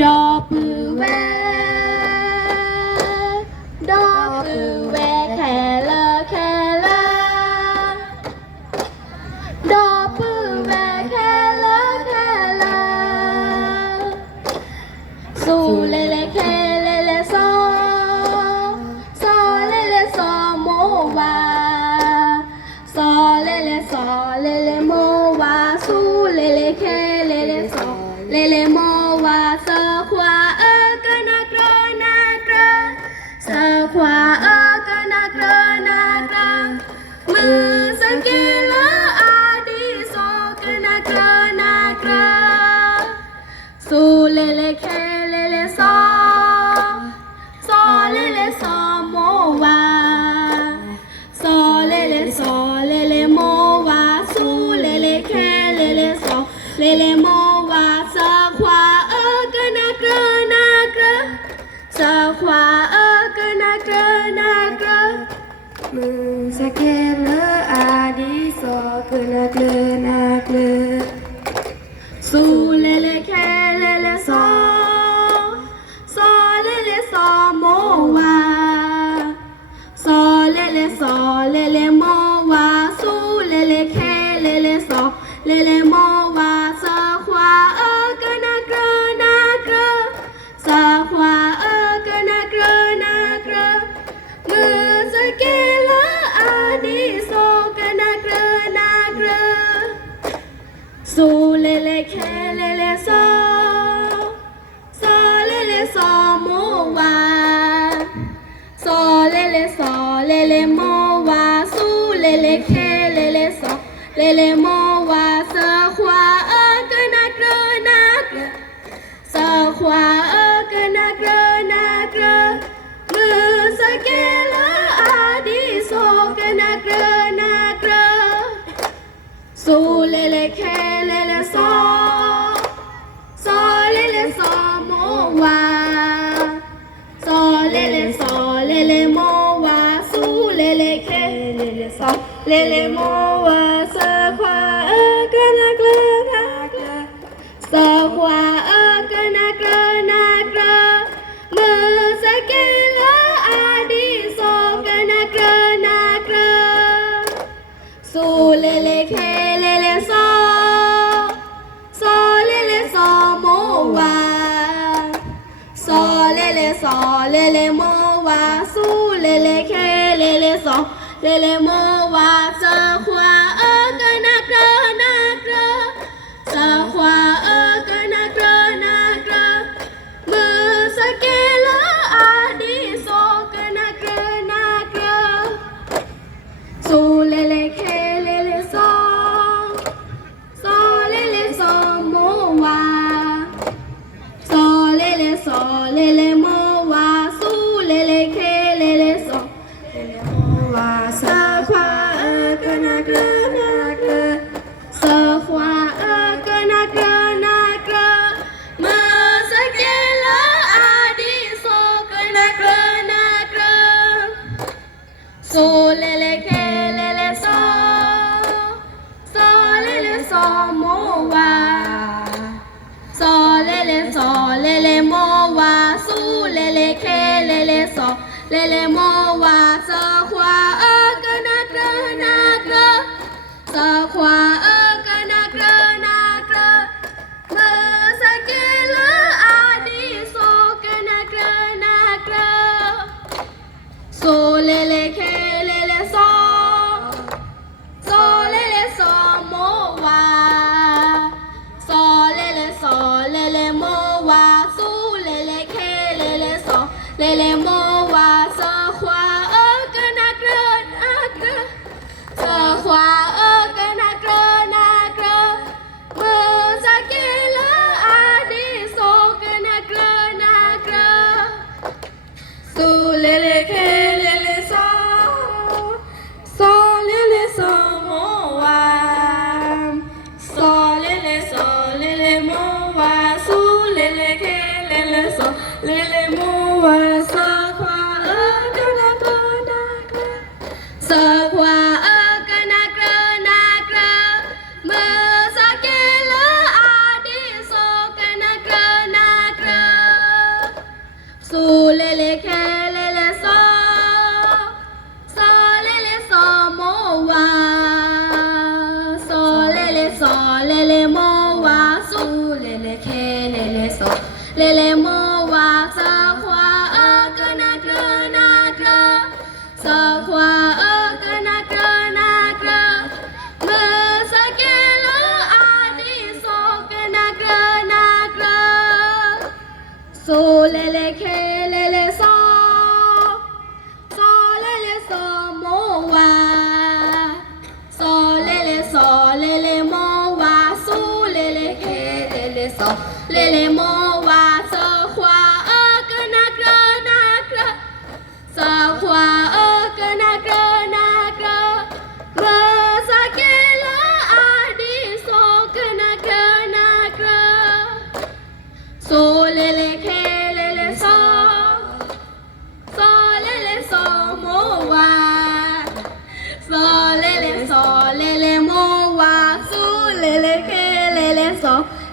dog. เซอร์ควา kınaklı Müzakirli adi so kınaklı naklı Su lele kelele so So lele so mo wa So lele so lele mo wa Su lele kelele so lele mo ซูเลเลแคเลเลโซโซเลเลโซโมวาซอเลเลโซเลเลโมวาซูเลเลแคเลเลโซเลเลโมวาเซควาเออกนักเรนักเซควาเออกนักเรนักรมือสเกลอาดิโซกนักเรนักเรสูเลเล เลเลโมวาสาควาเอกนักเลนักเลสาควาเอกนักเลนักเลมือสเกลอาดีโซกนักเลนักเลสูเลเลเคเลเลโซโซเลเลโซโมวาโซเลเลโซเลเลโมวาสูเลเลเคเลเลโซ เลเลโมวาซาควาเอกนักเร ซอเลเลซอเลเลโมวาสู้เลเลเคเลเลซเลเลโมวาซควา le mo wa sa khoa a ka sa khoa a ka na tra na tra ma so ka na tra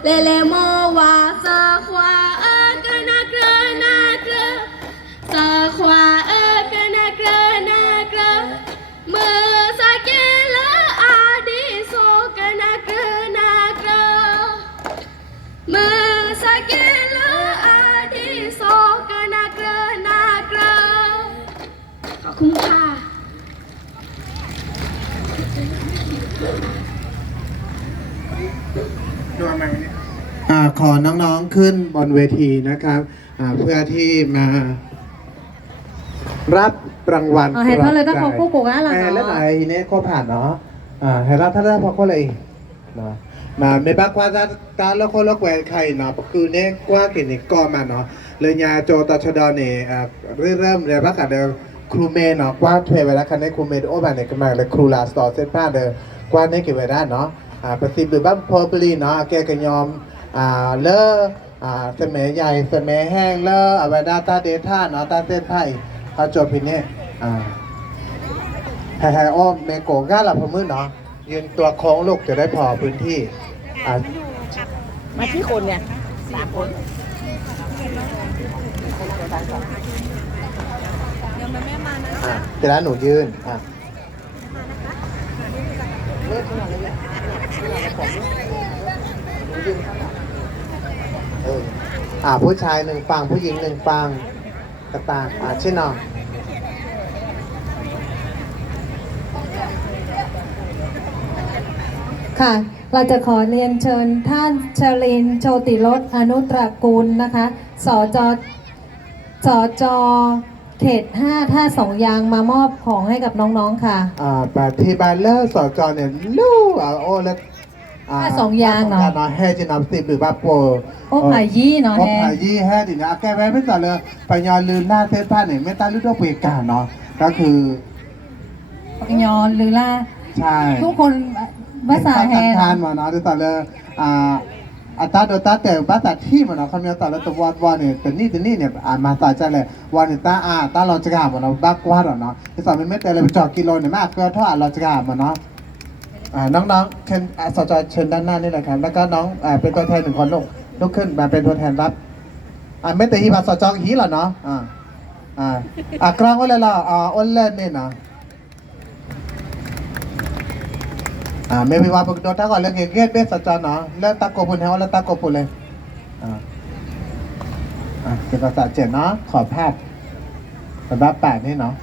so le le mo wa sa khwa a ka na kra na kra sa khwa a ka na kra na kra mơ sa ke la a di so ka na kra na kra มือสะเกลอาดีโซกนากรนากรขอบคุณค่ะ อ่าขอน้องๆขึ้นบนเวทีนะครับอ่าเพื่อที่มา รับรางวัลอ่าให้ท่านเลยปลถ้าอบเขาใจคู่กูกันล่ะเอ้ยเนาะแล้วไหนเนี่ยเขาผ่านเนาะอ่าให้รับท่านได้พอเขาเลยเนาะมาไม่บักว่าจะการแล้วคนละแกวนใครเนาะคือเนี่ยกว่ากินนี่ก็มาเนาะเลยยาโจตชดเนี่ยอ่าเริ่มเริ่มเรียนรักกันเดิมครูเมย์เนาะกว่าเทเวลาคันในครูเมย์โอ้บานเนี่ยก็มาเลยครูลาสตอเซตผ้าเดิมกว่าเนี่ยเก็บไว้ได้เนาะ อ่าประสิทธิ์หรือบ้านพอปลีเนาะแกก็ยอมอ่าเลออ่าเสมใหญ่เสมแห้งเลอเอาไว้ด้าตาเดท่าเนาะตาเส้นไพ่เขาจบพินเนี่ยอ่าแฮ่ๆอ้อมเมโกก้าหลับพมือเนาะยืนตัวโค้งลูกจะได้พอพื้นที่อ่ามาที่คนเนี่ยสามคนอ่าเดี๋ยวนะหนูยืนอ่าเอ ออ่าผู้ชายหนึ่งฟังผู้หญิงหนึ่งฟังกระตางอ่าชื่อน้องค่ะ เราจะขอเรียนเชิญท่านเชลินโชติรสอนุตรกูลนะคะ สจสจ เขต5ท่าสองยางมามอบของให้กับน้องๆค่ะ อ่าแบบที่บ้านเลอร์สอจอเนี่ยลู่อ่าโอ้แล้วถ้าสองอย่างเนาะสองอย่างให้จะนำสิบหรือว่าโปร โอ้ผายยี่เนาะโอ้แฮผายยี่ให้ดินะแกไว้ไม่ต่อเลยไปยอนลืมหน้าเทศผ้าเนี่ยไม่ตาลุดเปกาเนาะก็คือยอนหรือล่าใช่ทุกคนภาษาแฮทานมาเนาะที่ต่อเลยอ่า อัตราโดตาแต่ภาษาที่มันเนาะคำนี้ต่อแล้วตัววอดวอดเนี่ยแต่นี่แต่นี่เนี่ยอ่ามาต่อใจเลยวันเนี่ยตาอ่าตาเราจะกล้ามันเนาะบักว่าหรอเนาะที่ต่อไม่แต่เลยจอดกิโลเนี่ยมากเกินเท่าอ่าเราจะกล้ามันเนาะน้องๆเชิญอ่าสจเชิญด้านหน้านี่แหละครับแล้วก็น้องเป็นตัวแทนหนึ่งคนลูกลุกขึ้นมาเป็นตัวแทนรับอ่าไม่แต่ฮีบาสจองฮีเหรอเนาะอ่าอ่ากลางว่าอะไรล่ะอ่าอ้นเล่นนี่เนาะ อ่าไม่มีว่าปกติถ้าก่อนเรื่องเกียรติเบสสจเนาะเลิกตะโกบุญให้ว่าเลิกตะโกบุญเลยอ่าอ่าเป็นภาษาเจ็ดเนาะขอภาพสำหรับแปดนี่เนาะ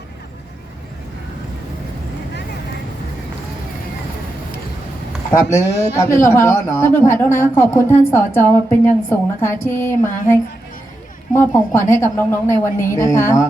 ครับเลยคครัรับบเรือคเรารับเนาะท่านประธานด้วยนะ ขอบคุณท่านสจเป็นอย่างสูงนะคะ ที่มาให้มอบของขวัญให้กับน้องๆในวันนี้นะคะเนาะ